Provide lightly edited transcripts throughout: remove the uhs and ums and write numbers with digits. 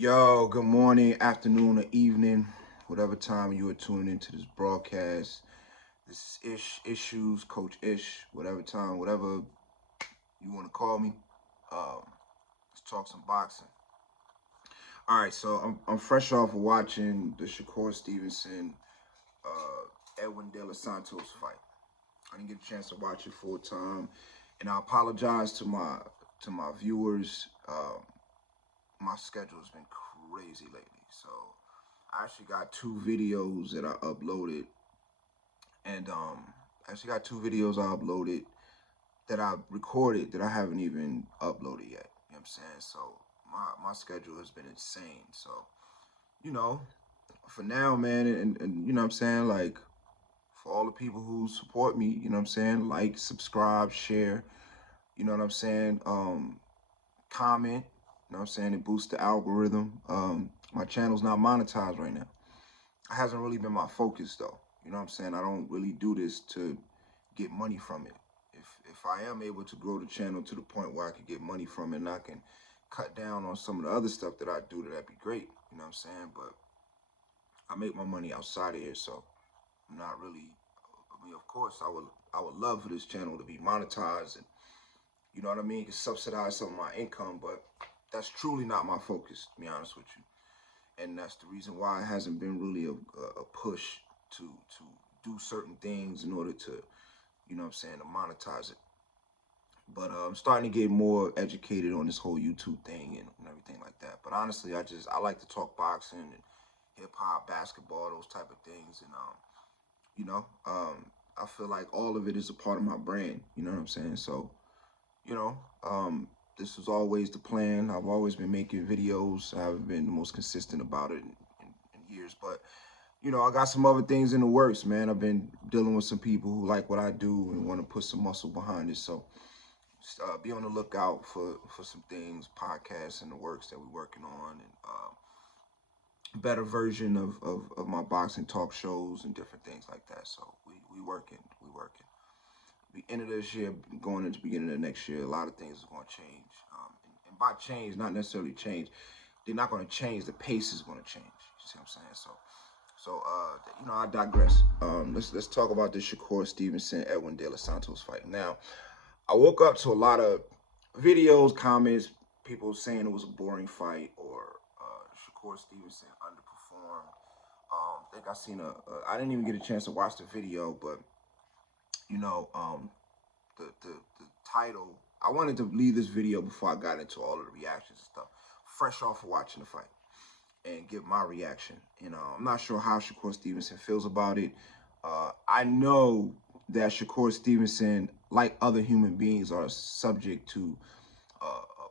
Yo, good morning, afternoon, or evening, whatever time you are tuning into this broadcast. This is Issues, Coach Ish, whatever time, whatever you want to call me. Um, let's talk some boxing. All right, so I'm fresh off of watching the Shakur Stevenson, Edwin Santos fight. I didn't get a chance to watch it full time, and I apologize to my viewers. My schedule has been crazy lately, so I actually got two videos that I uploaded, and that I recorded that I haven't even uploaded yet. You know what I'm saying? So my schedule has been insane. So, you know, for now, man, and you know what I'm saying, like for all the people who support me, you know what I'm saying, like, subscribe, share, you know what I'm saying, comment, you know what I'm saying, it boosts the algorithm. My channel's not monetized right now. It hasn't really been my focus though. You know what I'm saying? I don't really do this to get money from it. If I am able to grow the channel to the point where I can get money from it and I can cut down on some of the other stuff that I do, that'd be great. You know what I'm saying? But I make my money outside of here, so I'm not really. I mean, of course, I would love for this channel to be monetized and, you know what I mean, to subsidize some of my income, but that's truly not my focus, to be honest with you. And that's the reason why it hasn't been really a push to do certain things in order to, you know what I'm saying, to monetize it. But I'm starting to get more educated on this whole YouTube thing and everything like that. But honestly, I like to talk boxing and hip hop, basketball, those type of things. And you know, I feel like all of it is a part of my brand. You know what I'm saying? So, you know, this was always the plan. I've always been making videos. I haven't been the most consistent about it in years, but you know, I got some other things in the works, man. I've been dealing with some people who like what I do and want to put some muscle behind it. So be on the lookout for some things, podcasts in the works that we're working on, and better version of my boxing talk shows and different things like that. So we working. The end of this year, going into the beginning of next year, a lot of things are going to change. And by change, not necessarily change. They're not going to change. The pace is going to change. You see what I'm saying? So you know, I digress. Let's talk about this Shakur Stevenson Edwin De Los Santos fight. Now, I woke up to a lot of videos, comments, people saying it was a boring fight or Shakur Stevenson underperformed. I think I seen I didn't even get a chance to watch the video, but you know, the title. I wanted to leave this video before I got into all of the reactions and stuff, fresh off of watching the fight, and give my reaction. You know, I'm not sure how Shakur Stevenson feels about it. I know that Shakur Stevenson, like other human beings, are subject to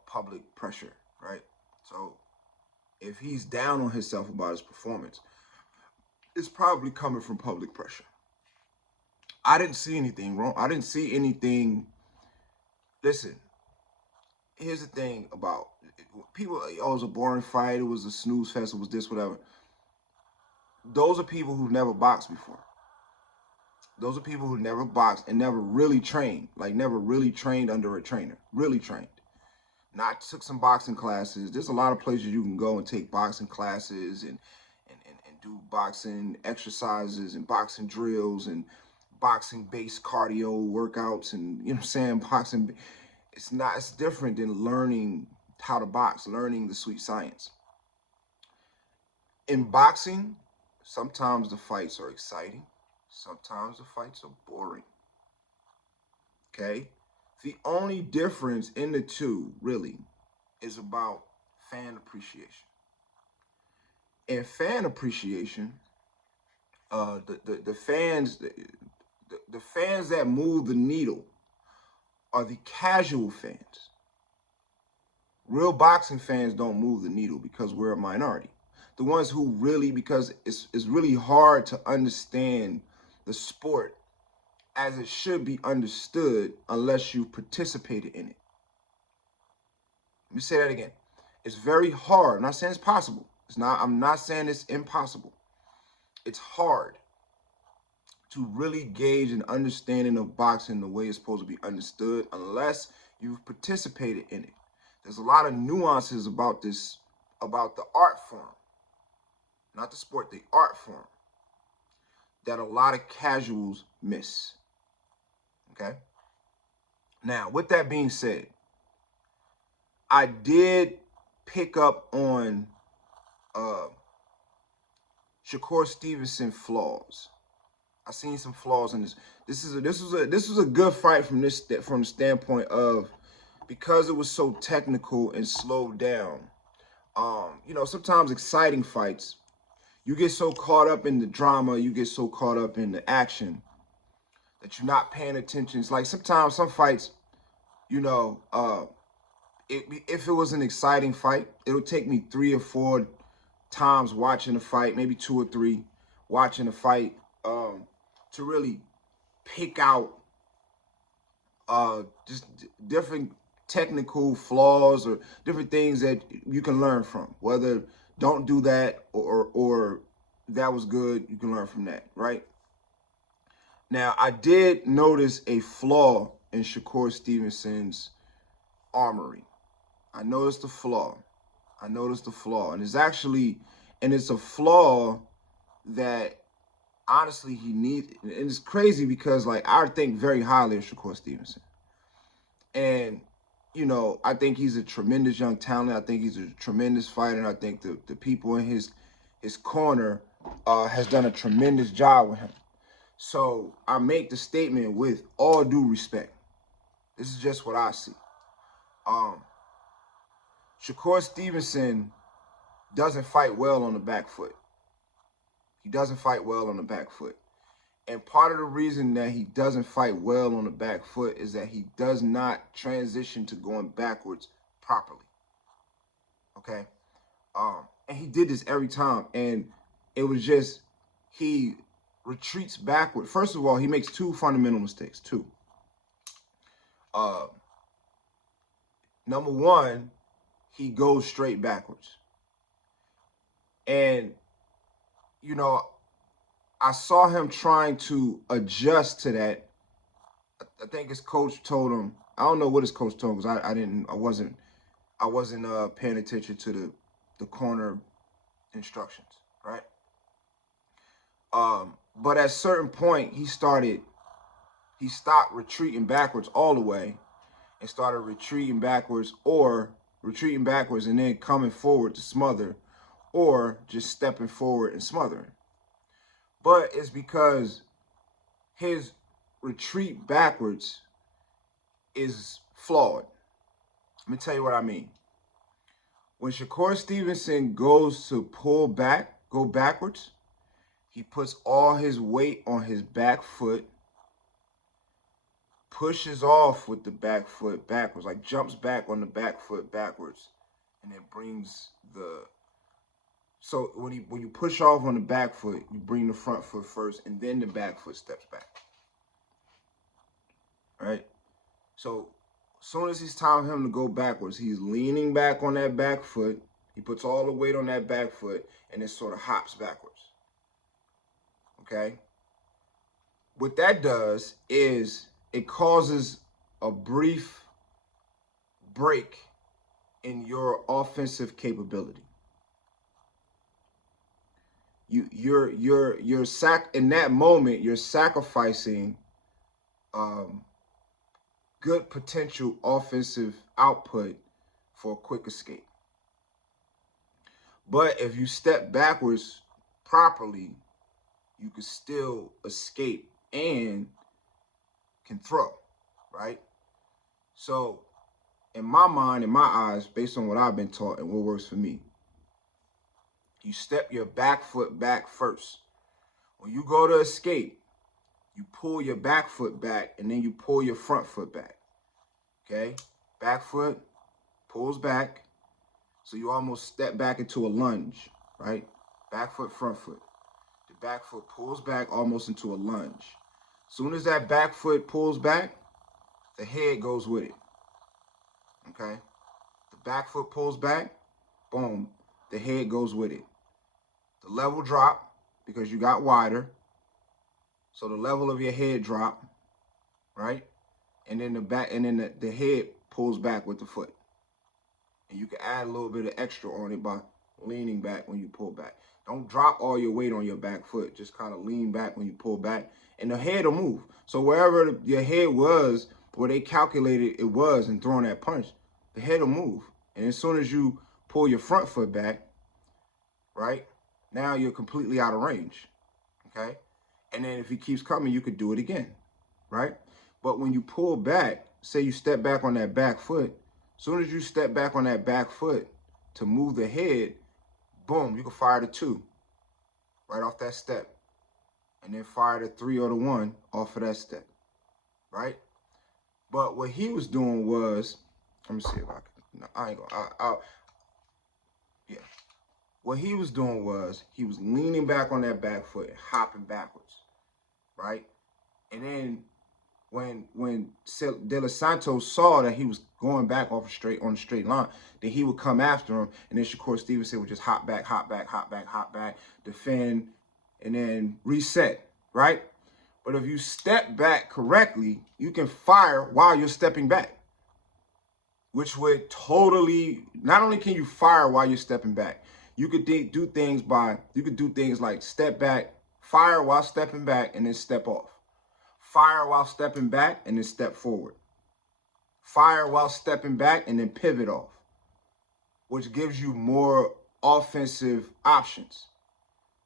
public pressure, right? So if he's down on himself about his performance, it's probably coming from public pressure. I didn't see anything wrong. I didn't see anything. Listen, here's the thing about people. Oh, it was a boring fight. It was a snooze fest. It was this, whatever. Those are people who've never boxed before. Those are people who never boxed and never really trained, like never really trained under a trainer, really trained. Not took some boxing classes. There's a lot of places you can go and take boxing classes and do boxing exercises and boxing drills and boxing-based cardio workouts and, you know what I'm saying, boxing. It's different than learning how to box, learning the sweet science. In boxing, sometimes the fights are exciting. Sometimes the fights are boring. Okay? The only difference in the two, really, is about fan appreciation. In fan appreciation, the fans the fans that move the needle are the casual fans. Real boxing fans don't move the needle because we're a minority. The ones who really, because it's really hard to understand the sport as it should be understood unless you participated in it. Let me say that again. It's very hard. I'm not saying it's possible. I'm not saying it's impossible. It's hard to really gauge an understanding of boxing the way it's supposed to be understood unless you've participated in it. There's a lot of nuances about this about the art form, not the sport, the art form, that a lot of casuals miss. Okay? Now, with that being said, I did pick up on Shakur Stevenson flaws. I seen some flaws in this. This was a good fight from the standpoint of, because it was so technical and slowed down. You know, sometimes exciting fights, you get so caught up in the drama, you get so caught up in the action that you're not paying attention. It's like sometimes some fights, you know, if it was an exciting fight, it'll take me 3 or 4 times watching the fight, maybe 2 or 3 watching the fight, to really pick out just different technical flaws or different things that you can learn from. Whether don't do that or that was good, you can learn from that, right? Now, I did notice a flaw in Shakur Stevenson's armory. I noticed the flaw. And it's a flaw that honestly he needs. And it's crazy because, like, I think very highly of Shakur Stevenson. And, you know, I think he's a tremendous young talent. I think he's a tremendous fighter. And I think the people in his corner has done a tremendous job with him. So I make the statement with all due respect. This is just what I see. Shakur Stevenson doesn't fight well on the back foot. He doesn't fight well on the back foot. And part of the reason that he doesn't fight well on the back foot is that he does not transition to going backwards properly. Okay? And he did this every time. And it was just, he retreats backward. First of all, he makes 2 fundamental mistakes. 2. Number 1, he goes straight backwards. And, you know, I saw him trying to adjust to that. I think his coach told him, I don't know what his coach told him, because I wasn't paying attention to the corner instructions, right? But at a certain point, he stopped retreating backwards all the way and started retreating backwards and then coming forward to smother, or just stepping forward and smothering. But it's because his retreat backwards is flawed. Let me tell you what I mean. When Shakur Stevenson goes to go backwards, he puts all his weight on his back foot, pushes off with the back foot backwards, like jumps back on the back foot backwards, and then brings the... So when you push off on the back foot, you bring the front foot first, and then the back foot steps back. Right? So as soon as it's time for him to go backwards, he's leaning back on that back foot. He puts all the weight on that back foot, and it sort of hops backwards. Okay? What that does is it causes a brief break in your offensive capability. In that moment, you're sacrificing good potential offensive output for a quick escape. But if you step backwards properly, you can still escape and can throw, right? So in my mind, in my eyes, based on what I've been taught and what works for me, you step your back foot back first. When you go to escape, you pull your back foot back, and then you pull your front foot back. Okay? Back foot pulls back, so you almost step back into a lunge, right? Back foot, front foot. The back foot pulls back almost into a lunge. Soon as that back foot pulls back, the head goes with it. Okay? The back foot pulls back, boom, the head goes with it. The level drop because you got wider. So the level of your head drop, right? And then the head pulls back with the foot. And you can add a little bit of extra on it by leaning back when you pull back. Don't drop all your weight on your back foot. Just kind of lean back when you pull back, and the head will move. So wherever your head was, where they calculated it was and throwing that punch, the head will move. And as soon as you pull your front foot back, right, now you're completely out of range, okay? And then if he keeps coming, you could do it again, right? But when you pull back, say you step back on that back foot, as soon as you step back on that back foot to move the head, boom, you can fire the 2 right off that step. And then fire the 3 or the 1 off of that step, right? But what he was doing was, let me see if I can, no, I ain't gonna, yeah. What he was doing was, he was leaning back on that back foot and hopping backwards, right? And then when De Los Santos saw that he was going back on a straight line, then he would come after him, and then Shakur Stevenson would just hop back, hop back, hop back, hop back, defend, and then reset, right? But if you step back correctly, you can fire while you're stepping back, which would totally, not only can you fire while you're stepping back, you could do things like step back, fire while stepping back, and then step off. Fire while stepping back and then step forward. Fire while stepping back and then pivot off, which gives you more offensive options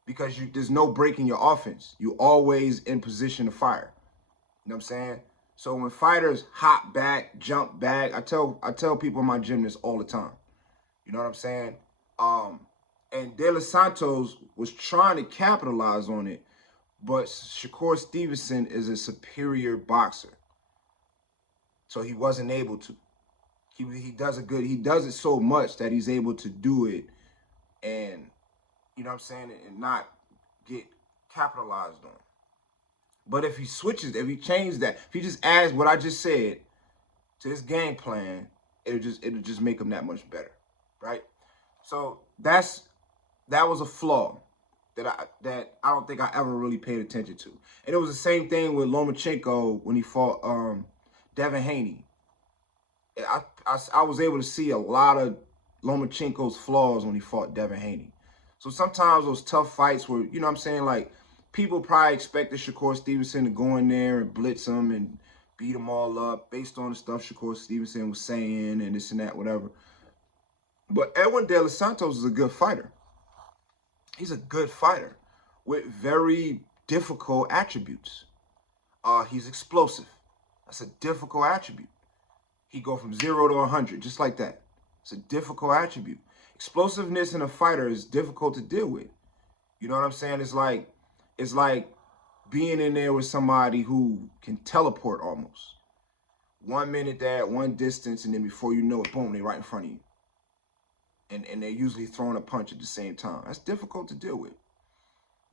because there's no break in your offense. You're always in position to fire. You know what I'm saying? So when fighters hop back, jump back, I tell people in my gym this all the time. You know what I'm saying? And De Los Santos was trying to capitalize on it, but Shakur Stevenson is a superior boxer. So he wasn't able to. He does it so much that he's able to do it and, you know what I'm saying, and not get capitalized on. But if he switches, if he changes that, if he just adds what I just said to his game plan, it'll just make him that much better, right? So that was a flaw that I don't think I ever really paid attention to. And it was the same thing with Lomachenko when he fought Devin Haney. I was able to see a lot of Lomachenko's flaws when he fought Devin Haney. So sometimes those tough fights where, you know what I'm saying, like, people probably expected Shakur Stevenson to go in there and blitz him and beat them all up based on the stuff Shakur Stevenson was saying and this and that, whatever. But Edwin De Los Santos is a good fighter. He's a good fighter with very difficult attributes. He's explosive. That's a difficult attribute. He go from 0 to 100, just like that. It's a difficult attribute. Explosiveness in a fighter is difficult to deal with. You know what I'm saying? It's like being in there with somebody who can teleport almost. 1 minute they're at one distance, and then before you know it, boom, they're right in front of you. And they're usually throwing a punch at the same time. That's difficult to deal with.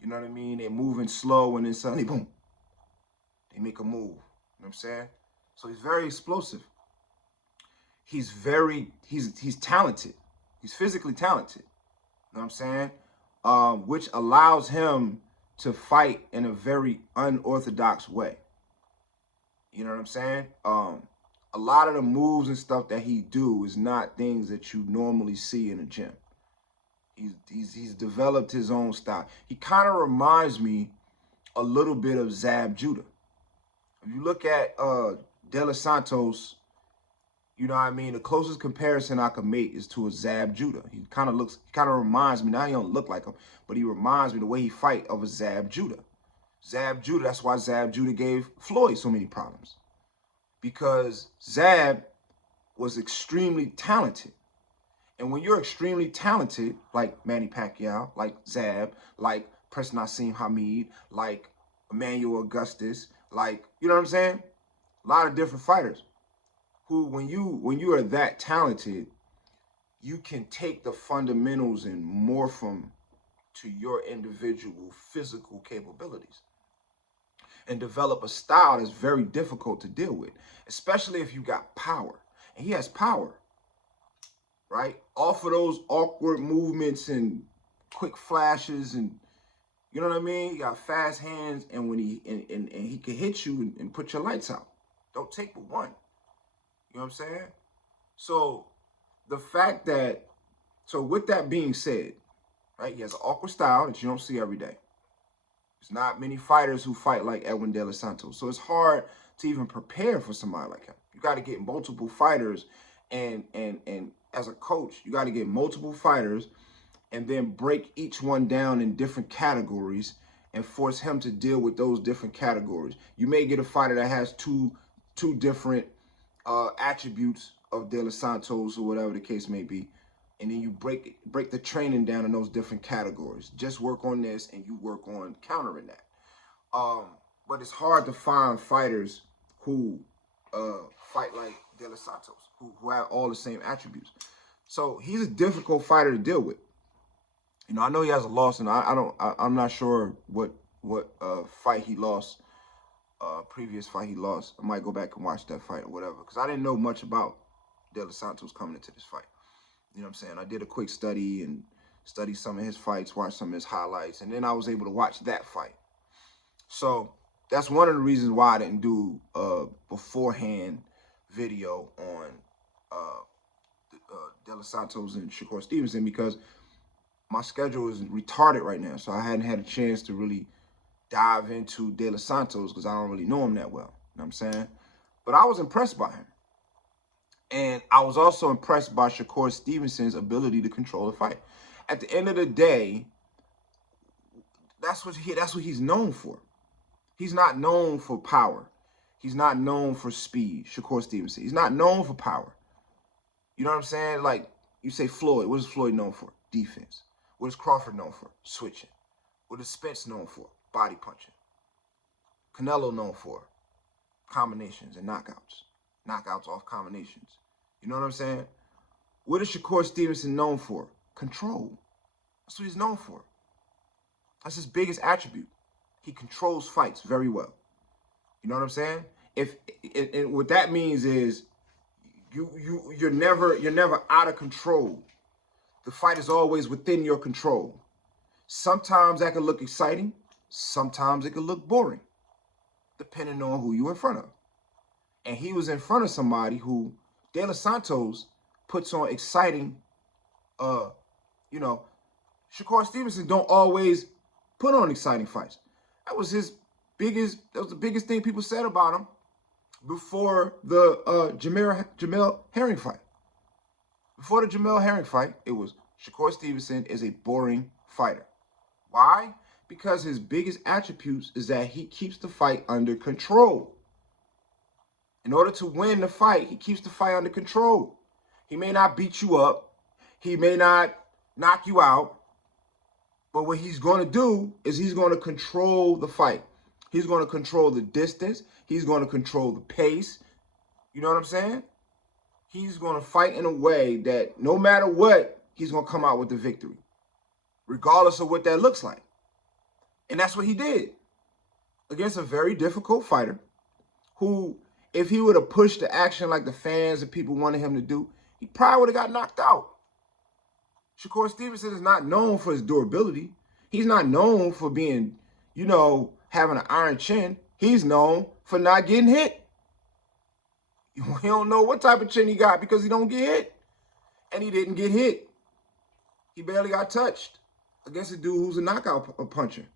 You know what I mean? They're moving slow, and then suddenly, boom, they make a move. You know what I'm saying? So he's very explosive. He's talented. He's physically talented. You know what I'm saying? Which allows him to fight in a very unorthodox way. You know what I'm saying? A lot of the moves and stuff that he do is not things that you normally see in a gym. He's developed his own style. He kind of reminds me a little bit of Zab Judah. If you look at De Los Santos, you know what I mean, the closest comparison I could make is to a Zab Judah. He kind of reminds me, now he don't look like him, but he reminds me the way he fight of a Zab Judah. Zab Judah, that's why Zab Judah gave Floyd so many problems. Because Zab was extremely talented. And when you're extremely talented, like Manny Pacquiao, like Zab, like Preston Nassim Hamid, like Emmanuel Augustus, like, you know what I'm saying? A lot of different fighters who, when you are that talented, you can take the fundamentals and morph them to your individual physical capabilities and develop a style that's very difficult to deal with, especially if you got power. And he has power, right? Off of those awkward movements and quick flashes, and you know what I mean? He got fast hands, and when he can hit you and put your lights out. Don't take but one. You know what I'm saying? So the fact that So with that being said, right, he has an awkward style that you don't see every day. There's not many fighters who fight like Edwin De Los Santos. So it's hard to even prepare for somebody like him. You got to get multiple fighters, and as a coach, you got to get multiple fighters and then break each one down in different categories and force him to deal with those different categories. You may get a fighter that has two different attributes of De Los Santos or whatever the case may be, and then you break the training down in those different categories. Just work on this, and you work on countering that. But it's hard to find fighters who fight like De Los Santos, who have all the same attributes. So he's a difficult fighter to deal with. You know, I know he has a loss, and I'm not sure what fight he lost. Previous fight he lost. I might go back and watch that fight or whatever, because I didn't know much about De Los Santos coming into this fight. You know what I'm saying? I did a quick study and studied some of his fights, watched some of his highlights, and then I was able to watch that fight. So that's one of the reasons why I didn't do a beforehand video on De Los Santos and Shakur Stevenson, because my schedule is retarded right now. So I hadn't had a chance to really dive into De Los Santos because I don't really know him that well. You know what I'm saying? But I was impressed by him. And I was also impressed by Shakur Stevenson's ability to control the fight. At the end of the day, that's what he's known for. He's not known for power. He's not known for speed, Shakur Stevenson. He's not known for power. You know what I'm saying? Like, you say Floyd. What is Floyd known for? Defense. What is Crawford known for? Switching. What is Spence known for? Body punching. Canelo known for? Combinations and knockouts. Knockouts off combinations. You know what I'm saying? What is Shakur Stevenson known for? Control. That's what he's known for. That's his biggest attribute. He controls fights very well. You know what I'm saying? And what that means is you're never out of control. The fight is always within your control. Sometimes that can look exciting. Sometimes it can look boring, depending on who you're in front of. And he was in front of somebody who De Los Santos puts on exciting, Shakur Stevenson don't always put on exciting fights. That was the biggest thing people said about him before the Jamel Herring fight. Before the Jamel Herring fight, it was Shakur Stevenson is a boring fighter. Why? Because his biggest attributes is that he keeps the fight under control. In order to win the fight, he keeps the fight under control. He may not beat you up. He may not knock you out. But what he's going to do is he's going to control the fight. He's going to control the distance. He's going to control the pace. You know what I'm saying? He's going to fight in a way that no matter what, he's going to come out with the victory, regardless of what that looks like. And that's what he did against a very difficult fighter who, if he would have pushed the action like the fans and people wanted him to do, he probably would have got knocked out. Shakur Stevenson is not known for his durability. He's not known for being, having an iron chin. He's known for not getting hit. We don't know what type of chin he got because he don't get hit. And he didn't get hit. He barely got touched against a dude who's a knockout puncher.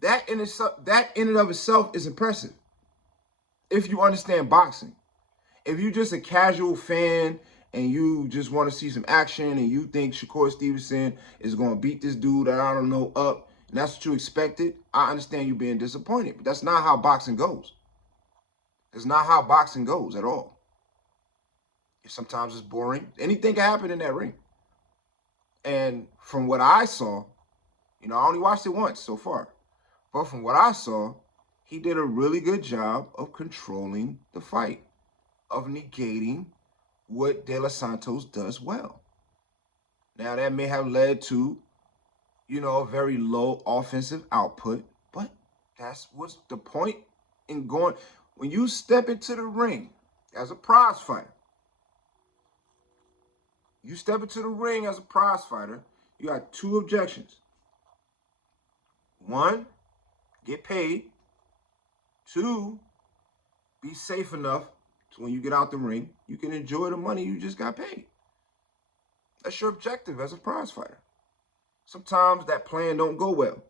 That in and of itself is impressive if you understand boxing. If you're just a casual fan and you just want to see some action and you think Shakur Stevenson is going to beat this dude that I don't know up, and that's what you expected, I understand you being disappointed. But that's not how boxing goes. It's not how boxing goes at all. Sometimes it's boring. Anything can happen in that ring. And from what I saw, I only watched it once so far. But from what I saw, he did a really good job of controlling the fight, of negating what De Los Santos does well. Now, that may have led to, a very low offensive output, but that's what's the point in going. When you step into the ring as a prize fighter, you got two objections. One, get paid. Two, be safe enough so when you get out the ring, you can enjoy the money you just got paid. That's your objective as a prize fighter. Sometimes that plan don't go well.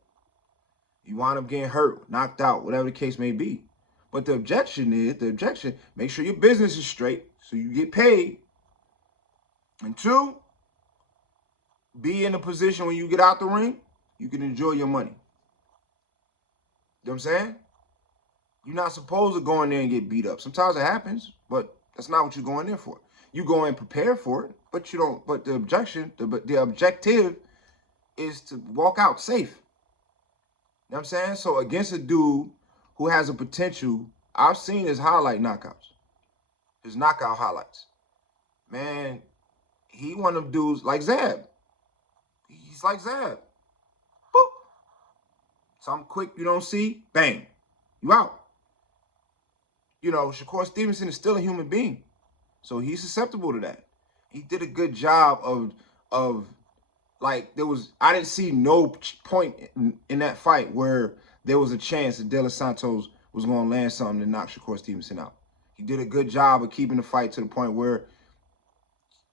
You wind up getting hurt, knocked out, whatever the case may be. But the objection, make sure your business is straight so you get paid. And two, be in a position when you get out the ring, you can enjoy your money. You know what I'm saying? You're not supposed to go in there and get beat up. Sometimes it happens, but that's not what you're going there for. You go in prepared for it, but you don't. But the objective is to walk out safe. You know what I'm saying? So against a dude who has a potential, I've seen his highlight knockouts, his knockout highlights. Man, he one of them dudes like Zab. He's like Zab. Boop. Something quick you don't see, bang, you out. You know, Shakur Stevenson is still a human being, so he's susceptible to that. He did a good job of like I didn't see no point in that fight where there was a chance that De Los Santos was going to land something to knock Shakur Stevenson out. He did a good job of keeping the fight to the point where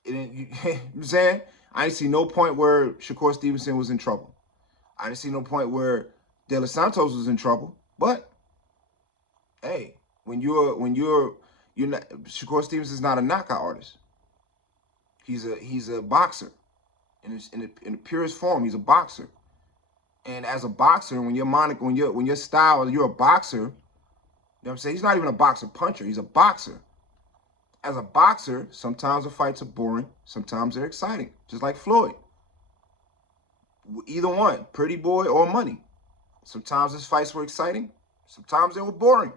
you know what I'm saying? I didn't see no point where Shakur Stevenson was in trouble. I didn't see no point where De Los Santos was in trouble. But hey, when you're not, Shakur Stevenson's not a knockout artist. He's a boxer. In the purest form, he's a boxer. And as a boxer, when your style, you're a boxer, you know what I'm saying? He's not even a boxer puncher, he's a boxer. As a boxer, sometimes the fights are boring, sometimes they're exciting, just like Floyd. Either one, Pretty Boy or Money. Sometimes his fights were exciting, sometimes they were boring.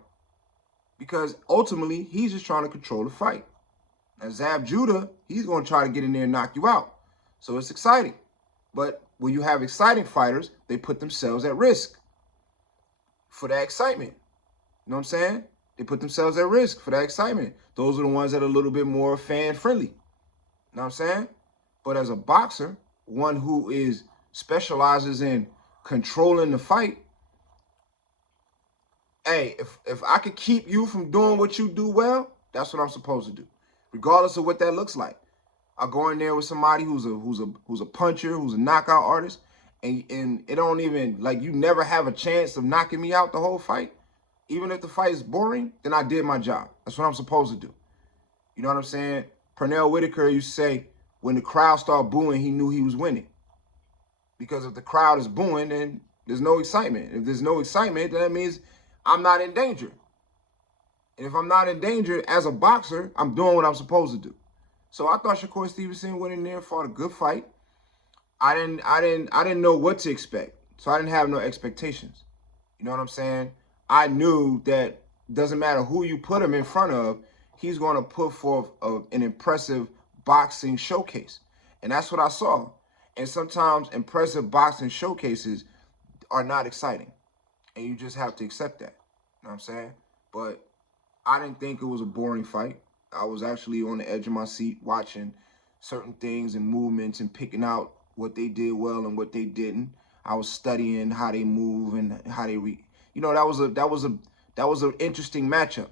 Because ultimately, he's just trying to control the fight. Now, Zab Judah, he's going to try to get in there and knock you out. So it's exciting. But when you have exciting fighters, they put themselves at risk for that excitement. You know what I'm saying? They put themselves at risk for that excitement. Those are the ones that are a little bit more fan-friendly. You know what I'm saying? But as a boxer, one who specializes in controlling the fight, hey, if I could keep you from doing what you do well, that's what I'm supposed to do, regardless of what that looks like. I go in there with somebody who's a puncher, who's a knockout artist, and it don't even, like, you never have a chance of knocking me out the whole fight. Even if the fight is boring, then I did my job. That's what I'm supposed to do. You know what I'm saying? Pernell Whitaker used to say, when the crowd started booing, he knew he was winning. Because if the crowd is booing, then there's no excitement. If there's no excitement, then that means I'm not in danger. And if I'm not in danger as a boxer, I'm doing what I'm supposed to do. So I thought Shakur Stevenson went in there, fought a good fight. I didn't know what to expect. So I didn't have no expectations. You know what I'm saying? I knew that doesn't matter who you put him in front of, he's going to put forth an impressive boxing showcase. And that's what I saw. And sometimes impressive boxing showcases are not exciting. And you just have to accept that. You know what I'm saying? But I didn't think it was a boring fight. I was actually on the edge of my seat watching certain things and movements and picking out what they did well and what they didn't. I was studying how they move and how they that was an interesting matchup.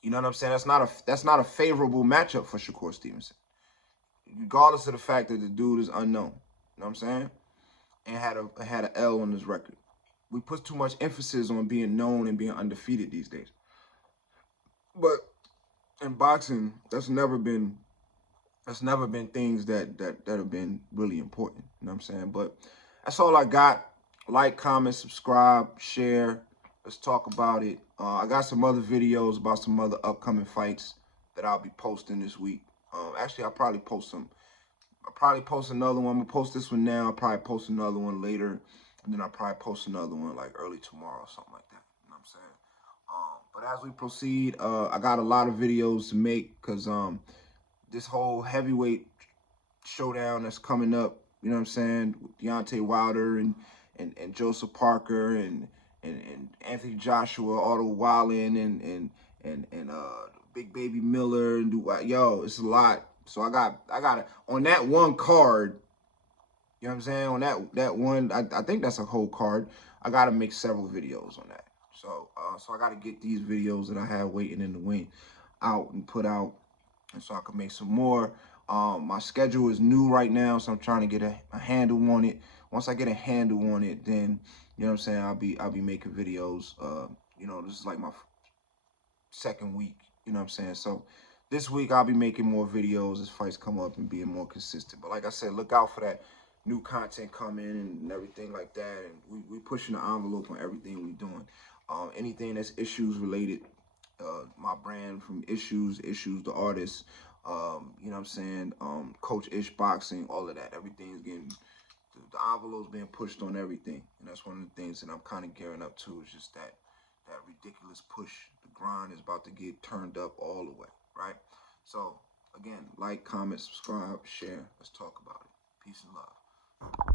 You know what I'm saying? That's not a favorable matchup for Shakur Stevenson, regardless of the fact that the dude is unknown. You know what I'm saying? And had an L on his record. We put too much emphasis on being known and being undefeated these days. But in boxing, that's never been things that have been really important. You know what I'm saying? But that's all I got. Like, comment, subscribe, share. Let's talk about it. I got some other videos about some other upcoming fights that I'll be posting this week. Actually, I'll probably post another one. I'm gonna post this one now. I'll probably post another one later, and then I'll probably post another one like early tomorrow or something like that. You know what I'm saying? But as we proceed, I got a lot of videos to make because this whole heavyweight showdown that's coming up, you know what I'm saying, with Deontay Wilder and Joseph Parker and Anthony Joshua, Otto Wallin and Big Baby Miller and yo, it's a lot. So I got on that one card, you know what I'm saying, on that one, I think that's a whole card. I got to make several videos on that. So so I got to get these videos that I have waiting in the wing out and put out, and so I can make some more. My schedule is new right now, so I'm trying to get a handle on it. Once I get a handle on it, then you know what I'm saying, I'll be making videos. You know, this is like my second week, you know what I'm saying? So this week I'll be making more videos as fights come up and being more consistent. But like I said, look out for that new content coming and everything like that. And we pushing the envelope on everything we doing. Anything that's issues related, my brand from Ishues the artist, you know what I'm saying? Coach Ish Boxing, all of that. Everything's getting, the envelope's being pushed on everything. And that's one of the things that I'm kind of gearing up to, is just that ridiculous push. The grind is about to get turned up all the way, right? So, again, like, comment, subscribe, share. Let's talk about it. Peace and love.